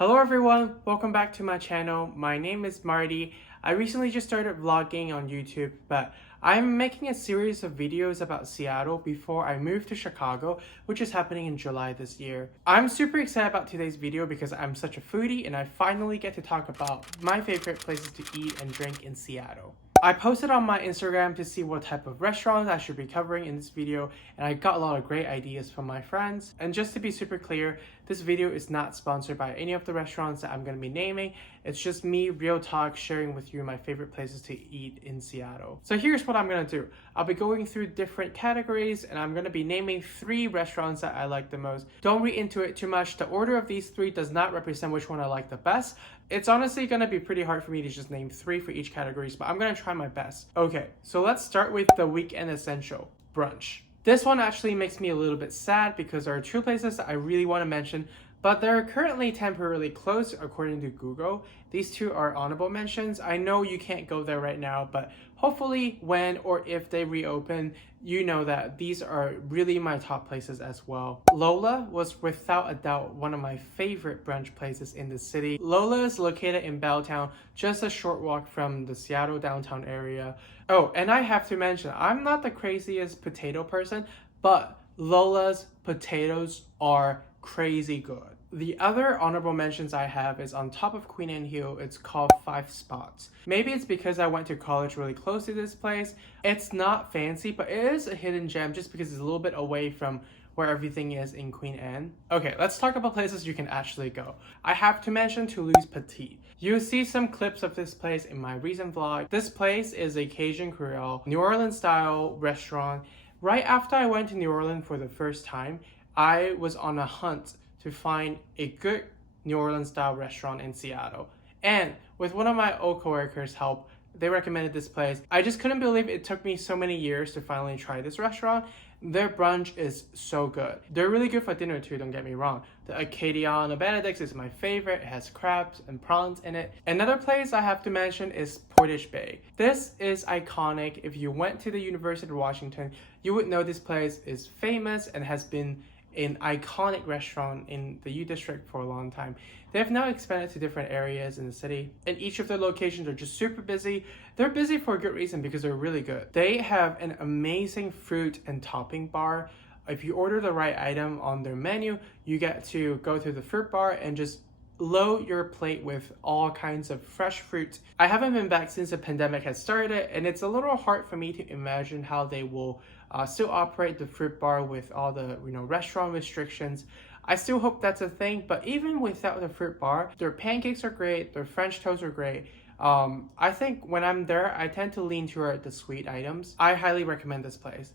Hello everyone, welcome back to my channel. My name is Marty. I recently just started vlogging on YouTube, but I'm making a series of videos about Seattle before I move to Chicago, which is happening in July this year. I'm super excited about today's video because I'm such a foodie and I finally get to talk about my favorite places to eat and drink in Seattle. I posted on my Instagram to see what type of restaurants I should be covering in this video, and I got a lot of great ideas from my friends. And just to be super clear, this video is not sponsored by any of the restaurants that I'm going to be naming. It's just me, real talk, sharing with you my favorite places to eat in Seattle. So here's what I'm going to do. I'll be going through different categories and I'm going to be naming 3 restaurants that I like the most. Don't read into it too much. The order of these 3 does not represent which one I like the best. It's honestly going to be pretty hard for me to just name 3 for each category, but I'm going to try my best. Okay, so let's start with the weekend essential, brunch. This one actually makes me a little bit sad because there are 2 places that I really want to mention, but they're currently temporarily closed according to Google. These 2 are honorable mentions. I know you can't go there right now, but hopefully when or if they reopen, you know that these are really my top places as well. Lola was without a doubt one of my favorite brunch places in the city. Lola is located in Belltown, just a short walk from the Seattle downtown area. Oh, and I have to mention, I'm not the craziest potato person, but Lola's potatoes are crazy good. The other honorable mentions I have is on top of Queen Anne Hill. It's called 5 Spots. Maybe it's because I went to college really close to this place. It's not fancy, but it is a hidden gem just because it's a little bit away from where everything is in Queen Anne. Okay, let's talk about places you can actually go. I have to mention Toulouse Petite. You'll see some clips of this place in my recent vlog. This place is a Cajun Creole, New Orleans style restaurant. Right after I went to New Orleans for the first time, I was on a hunt to find a good New Orleans style restaurant in Seattle. And with one of my old coworkers' help, they recommended this place. I just couldn't believe it took me so many years to finally try this restaurant. Their brunch is so good. They're really good for dinner too, don't get me wrong. The Acadiana Benedict's is my favorite. It has crabs and prawns in it. Another place I have to mention is Portage Bay. This is iconic. If you went to the University of Washington, you would know this place is famous and has been an iconic restaurant in the U District for a long time. They have now expanded to different areas in the city, and each of their locations are just super busy. They're busy for a good reason because they're really good. They have an amazing fruit and topping bar. If you order the right item on their menu, you get to go to the fruit bar and just load your plate with all kinds of fresh fruit. I haven't been back since the pandemic has started, and it's a little hard for me to imagine how they will still operate the fruit bar with all the restaurant restrictions. I still hope that's a thing, but even without the fruit bar, their pancakes are great, their French toast are great. I think when I'm there, I tend to lean toward the sweet items. I highly recommend this place.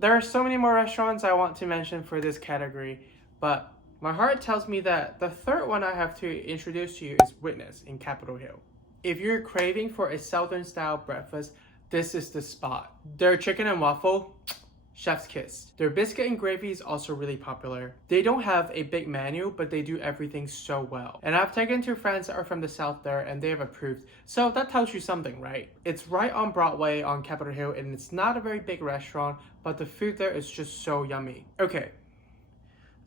There are so many more restaurants I want to mention for this category, but my heart tells me that the third one I have to introduce to you is Witness in Capitol Hill. If you're craving for a Southern style breakfast, this is the spot. Their chicken and waffle, chef's kiss. Their biscuit and gravy is also really popular. They don't have a big menu, but they do everything so well. And I've taken 2 friends that are from the South there and they have approved. So that tells you something, right? It's right on Broadway on Capitol Hill and it's not a very big restaurant, but the food there is just so yummy. Okay.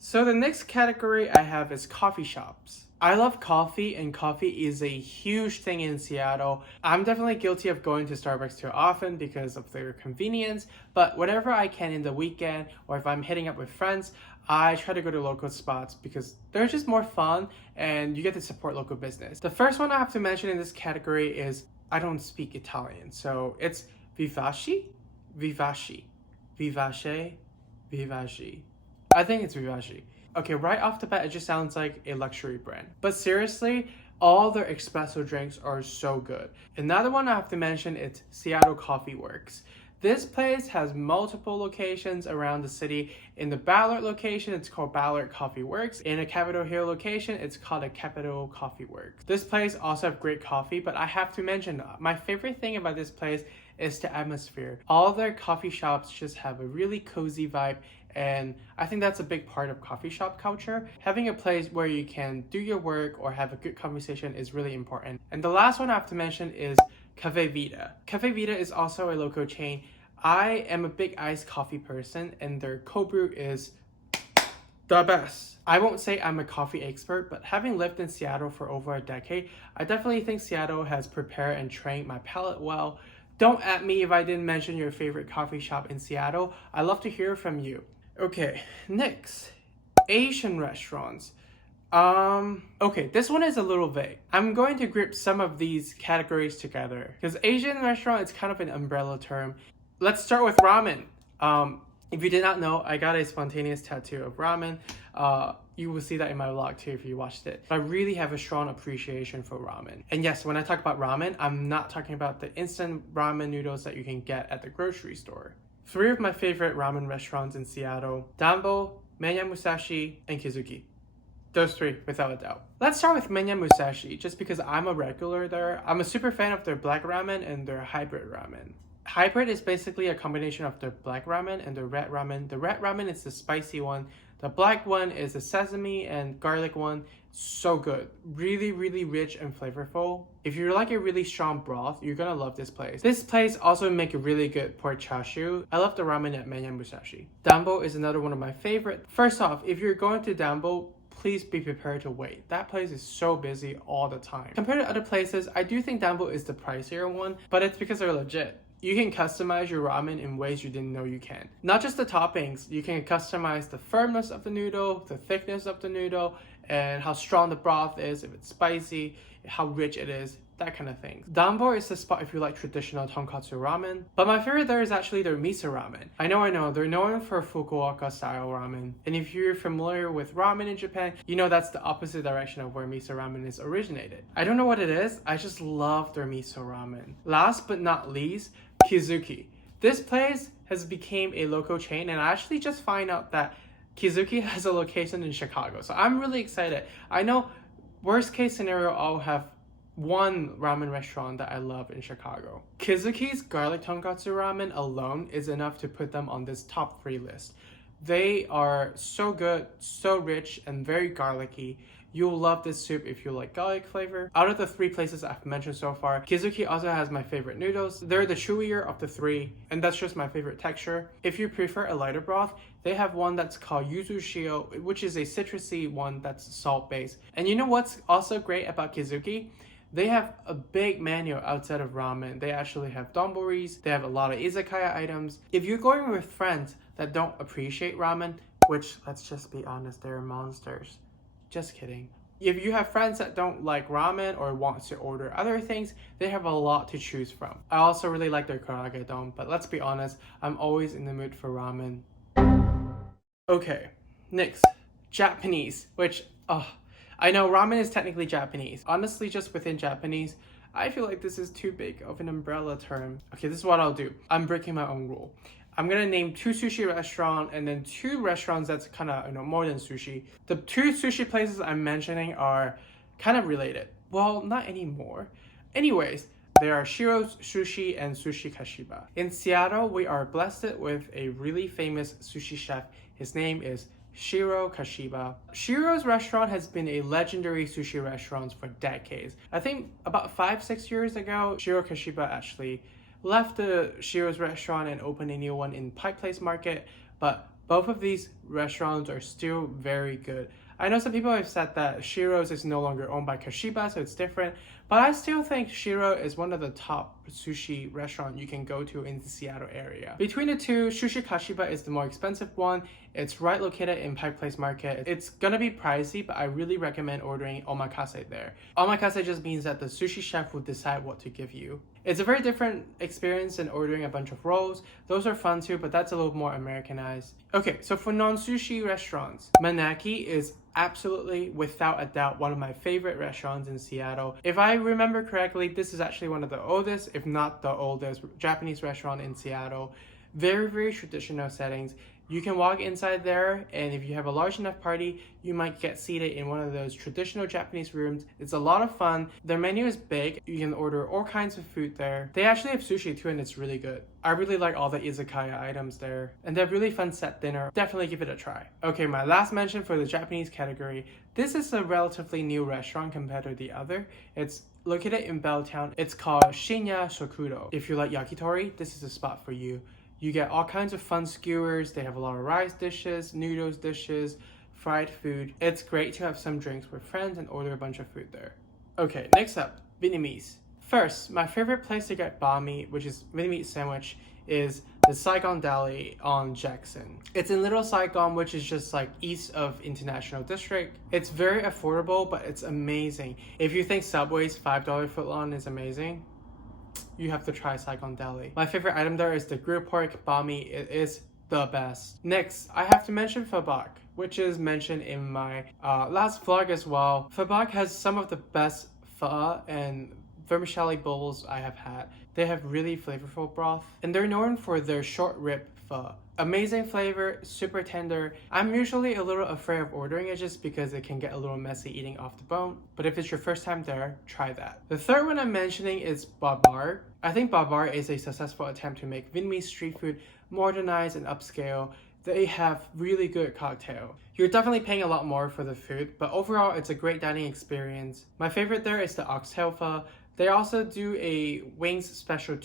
So the next category I have is coffee shops. I love coffee and coffee is a huge thing in Seattle. I'm definitely guilty of going to Starbucks too often because of their convenience, but whenever I can in the weekend or if I'm hitting up with friends, I try to go to local spots because they're just more fun and you get to support local business. The first one I have to mention in this category is, I don't speak Italian, so it's Vivace? Vivace. Vivace? Vivace. I think it's Vivace. Okay, right off the bat, it just sounds like a luxury brand. But seriously, all their espresso drinks are so good. Another one I have to mention is Seattle Coffee Works. This place has multiple locations around the city. In the Ballard location, it's called Ballard Coffee Works. In a Capitol Hill location, it's called a Capitol Coffee Works. This place also have great coffee, but I have to mention, my favorite thing about this place is the atmosphere. All their coffee shops just have a really cozy vibe, and I think that's a big part of coffee shop culture. Having a place where you can do your work or have a good conversation is really important. And the last one I have to mention is Cafe Vita. Cafe Vita is also a local chain. I am a big iced coffee person and their cold brew is The best. I won't say I'm a coffee expert, but having lived in Seattle for over a decade, I definitely think Seattle has prepared and trained my palate well. Don't at me if I didn't mention your favorite coffee shop in Seattle. I'd love to hear from you. Okay, next, Asian restaurants. Okay, this one is a little vague. I'm going to group some of these categories together because Asian restaurant is kind of an umbrella term. Let's start with ramen. If you did not know, I got a spontaneous tattoo of ramen. You will see that in my vlog too if you watched it. I really have a strong appreciation for ramen. And yes, when I talk about ramen, I'm not talking about the instant ramen noodles that you can get at the grocery store. 3 of my favorite ramen restaurants in Seattle: Danbo, Menya Musashi, and Kizuki. Those 3, without a doubt. Let's start with Menya Musashi, just because I'm a regular there. I'm a super fan of their black ramen and their hybrid ramen. Hybrid is basically a combination of the black ramen and the red ramen. The red ramen is the spicy one. The black one is the sesame and garlic one. So good. Really, really rich and flavorful. If you like a really strong broth, you're gonna love this place. This place also make a really good pork chashu. I love the ramen at Menya Musashi. Danbo is another one of my favorite. First off, if you're going to Danbo, please be prepared to wait. That place is so busy all the time. Compared to other places, I do think Danbo is the pricier one, but it's because they're legit. You can customize your ramen in ways you didn't know you can. Not just the toppings, you can customize the firmness of the noodle, the thickness of the noodle, and how strong the broth is, if it's spicy, how rich it is, that kind of thing. Danbo is the spot if you like traditional tonkatsu ramen, but my favorite there is actually their miso ramen. I know, they're known for Fukuoka style ramen, and if you're familiar with ramen in Japan, you know that's the opposite direction of where miso ramen is originated. I don't know what it is, I just love their miso ramen. Last but not least, Kizuki. This place has become a local chain, and I actually just find out that Kizuki has a location in Chicago, so I'm really excited. I know worst case scenario, I'll have one ramen restaurant that I love in Chicago. Kizuki's garlic tonkatsu ramen alone is enough to put them on this top 3 list. They are so good, so rich, and very garlicky. You'll love this soup if you like garlic flavor. Out of the 3 places I've mentioned so far, Kizuki also has my favorite noodles. They're the chewier of the 3, and that's just my favorite texture. If you prefer a lighter broth, they have one that's called yuzu shio, which is a citrusy one that's salt-based. And you know what's also great about Kizuki? They have a big menu outside of ramen. They actually have donboris. They have a lot of izakaya items. If you're going with friends that don't appreciate ramen, which, let's just be honest, they're monsters. Just kidding. If you have friends that don't like ramen or want to order other things, they have a lot to choose from. I also really like their karaage don, but let's be honest, I'm always in the mood for ramen. Okay, next, Japanese, which, I know ramen is technically Japanese. Honestly, just within Japanese, I feel like this is too big of an umbrella term. Okay, this is what I'll do. I'm breaking my own rule. I'm gonna name 2 sushi restaurants and then 2 restaurants that's kind of, more than sushi. The 2 sushi places I'm mentioning are kind of related. Well, not anymore. Anyways, there are Shiro's Sushi and Sushi Kashiba. In Seattle, we are blessed with a really famous sushi chef. His name is Shiro Kashiba. Shiro's restaurant has been a legendary sushi restaurant for decades. I think about 5-6 years ago, Shiro Kashiba actually left the Shiro's restaurant and opened a new one in Pike Place Market, but both of these restaurants are still very good. I know some people have said that Shiro's is no longer owned by Kashiba, so it's different, but I still think Shiro is one of the top sushi restaurants you can go to in the Seattle area. Between the 2, Sushi Kashiba is the more expensive one. It's right located in Pike Place Market. It's gonna be pricey, but I really recommend ordering omakase there. Omakase just means that the sushi chef will decide what to give you. It's a very different experience than ordering a bunch of rolls. Those are fun too, but that's a little more Americanized. Okay, so for non-sushi restaurants, Manaki is absolutely, without a doubt, one of my favorite restaurants in Seattle. If I remember correctly, this is actually one of the oldest, if not the oldest, Japanese restaurant in Seattle. Very, very traditional settings. You can walk inside there, and if you have a large enough party, you might get seated in one of those traditional Japanese rooms. It's a lot of fun. Their menu is big. You can order all kinds of food there. They actually have sushi too, and it's really good. I really like all the izakaya items there, and they have really fun set dinner. Definitely give it a try. Okay, my last mention for the Japanese category. This is a relatively new restaurant compared to the other. It's located in Belltown. It's called Shinya Shokudo. If you like yakitori, this is a spot for you. You get all kinds of fun skewers. They have a lot of rice dishes, noodles dishes, fried food. It's great to have some drinks with friends and order a bunch of food there. Okay, next up, Vietnamese. First, my favorite place to get banh mi, which is Vietnamese sandwich, is the Saigon Deli on Jackson. It's in Little Saigon, which is just like east of International District. It's very affordable, but it's amazing. If you think Subway's $5 footlong is amazing, you have to try Saigon Deli. My favorite item there is the grilled pork banh mi. It is the best. Next, I have to mention Pho Bak, which is mentioned in my last vlog as well. Pho Bak has some of the best pho and vermicelli bowls I have had. They have really flavorful broth, and they're known for their short rib pho. Amazing flavor, super tender. I'm usually a little afraid of ordering it just because it can get a little messy eating off the bone, but if it's your first time there, try that. The third one I'm mentioning is Babar. I think Babar is a successful attempt to make Vietnamese street food modernized and upscale. They have really good cocktail. You're definitely paying a lot more for the food, but overall it's a great dining experience. My favorite there is the oxtail pho. They also do a wings special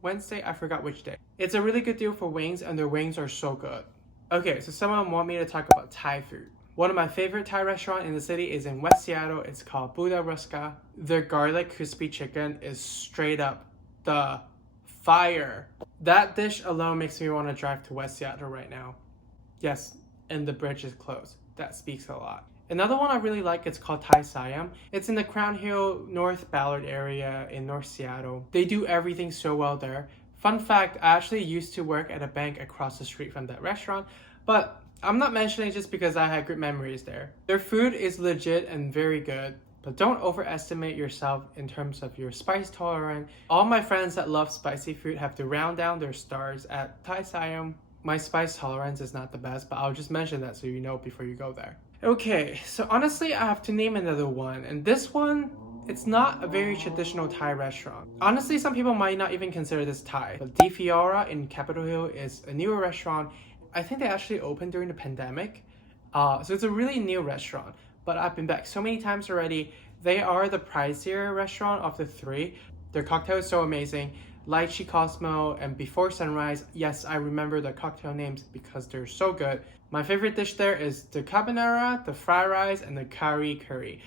Wednesday, I forgot which day. It's a really good deal for wings, and their wings are so good. Okay, so someone want me to talk about Thai food. One of my favorite Thai restaurants in the city is in West Seattle. It's called Buddha Ruska. Their garlic crispy chicken is straight up the fire. That dish alone makes me want to drive to West Seattle right now. Yes, and the bridge is closed. That speaks a lot. Another one I really like is called Thai Siam. It's in the Crown Hill, North Ballard area in North Seattle. They do everything so well there. Fun fact, I actually used to work at a bank across the street from that restaurant, but I'm not mentioning it just because I had good memories there. Their food is legit and very good, but don't overestimate yourself in terms of your spice tolerance. All my friends that love spicy food have to round down their stars at Thai Siam. My spice tolerance is not the best, but I'll just mention that so you know before you go there. Okay, so honestly, I have to name another one, and this one, it's not a very traditional Thai restaurant. Honestly, some people might not even consider this Thai, but Di Fiora in Capitol Hill is a newer restaurant. I think they actually opened during the pandemic, so it's a really new restaurant, but I've been back so many times already. They are the pricier restaurant of the three. Their cocktail is so amazing. Lychee Cosmo and Before Sunrise. Yes, I remember the cocktail names because they're so good. My favorite dish there is the carbonara, the fried rice, and the curry.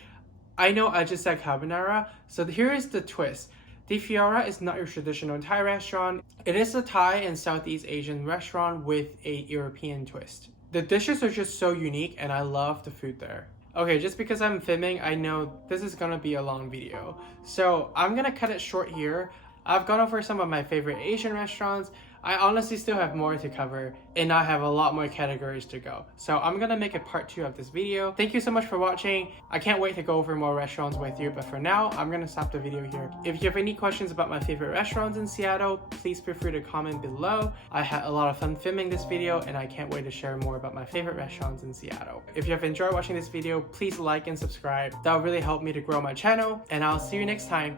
I know I just said carbonara, so here is the twist. Di Fiora is not your traditional Thai restaurant. It is a Thai and Southeast Asian restaurant with a European twist. The dishes are just so unique, and I love the food there. Okay, just because I'm filming, I know this is gonna be a long video, so I'm gonna cut it short here. I've gone over some of my favorite Asian restaurants. I honestly still have more to cover, and I have a lot more categories to go. So I'm gonna make a part 2 of this video. Thank you so much for watching. I can't wait to go over more restaurants with you, but for now, I'm gonna stop the video here. If you have any questions about my favorite restaurants in Seattle, please feel free to comment below. I had a lot of fun filming this video, and I can't wait to share more about my favorite restaurants in Seattle. If you have enjoyed watching this video, please like and subscribe. That will really help me to grow my channel, and I'll see you next time.